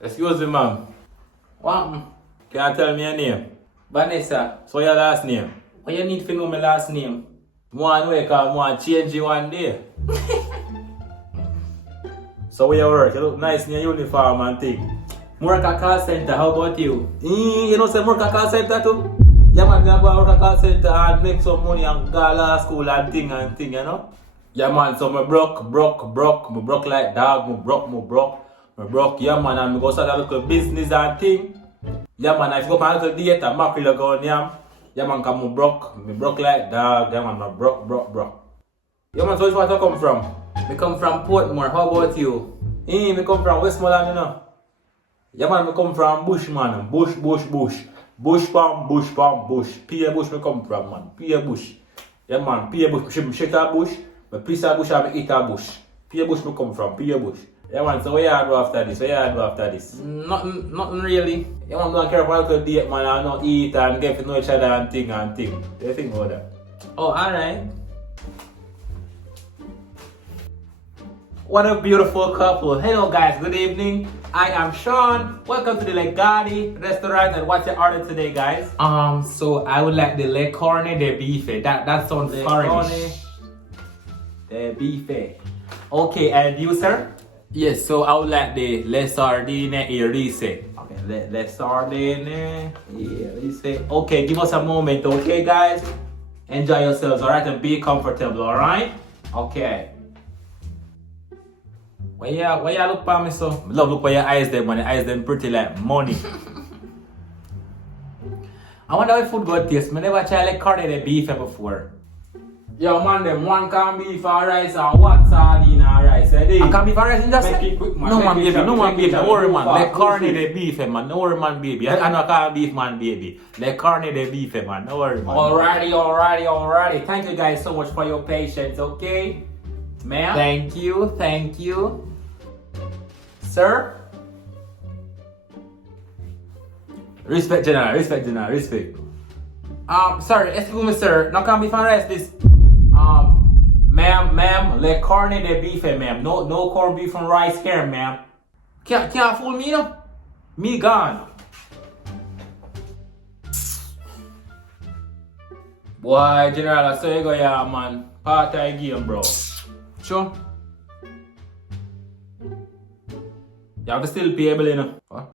Excuse me, ma'am. What happened? Can you tell me your name? Vanessa. So your last name? What you need to know my last name? One way, cause one change you one day. So where you work? You look nice in your uniform and thing. Work at call center, how about you? You know say work at call center too? Yeah man, me go work at call center and make some money and go to school and thing, you know? Yeah man, so me broke. Me broke like dog, me broke. Yeah man, and me go start a little business and thing. Yeah man, if you go on a little date and mackerel go on yam. Yeah man, cause me broke like dog. Yeah man, me broke. Yeah man, so which part you come from? We come from Portmore, how about you? Me come from Westmoreland, you know. Yeah man, me come from bush man, bush. Bush palm. Pear bush me come from man, pear bush. Yeah man, pear bush, me shake a bush, but piece of bush and me eat a bush. Pear bush me come from, pear bush. Yeah man, so what you do after this? Nothing really. Yeah man, don't care about the date man, and not eat and get to know each other and thing. What do you think about that? Oh, alright. What a beautiful couple. Hello guys, good evening. I am Sean. Welcome to the Legati restaurant, and what's your order today, guys? So I would like the le corne de bife. That sounds foreign. The beef. Okay, and you, sir? Yes, so I would like the le sardine irise. Okay, let's sardine. Okay, give us a moment, okay, guys? Enjoy yourselves, alright, and be comfortable, alright? Okay. Why you look for me so? Love look for your eyes them, man. Your eyes them pretty like money. I wonder how food good taste. I never tried like carne de beef before. Yo man, them one can beef and rice and what sardine and rice. I can beef and rice in just make it quick, man. No man, baby. Don't worry, man. Like carne de beef, man. No worry, man, baby. I know can beef, man, baby. Like carne de beef, man. No worry, man. Alrighty. Thank you guys so much for your patience, okay? Ma'am? Thank you. Sir? Respect. Sorry, excuse me, sir. No can beef and rice, this. Ma'am, le carne de beef, ma'am. No corned beef and rice here, ma'am. Can't fool me, no? Me gone. Boy, General, I saw you go, yeah, man. Part-time game, bro. Sure. You have to still pay able, you know.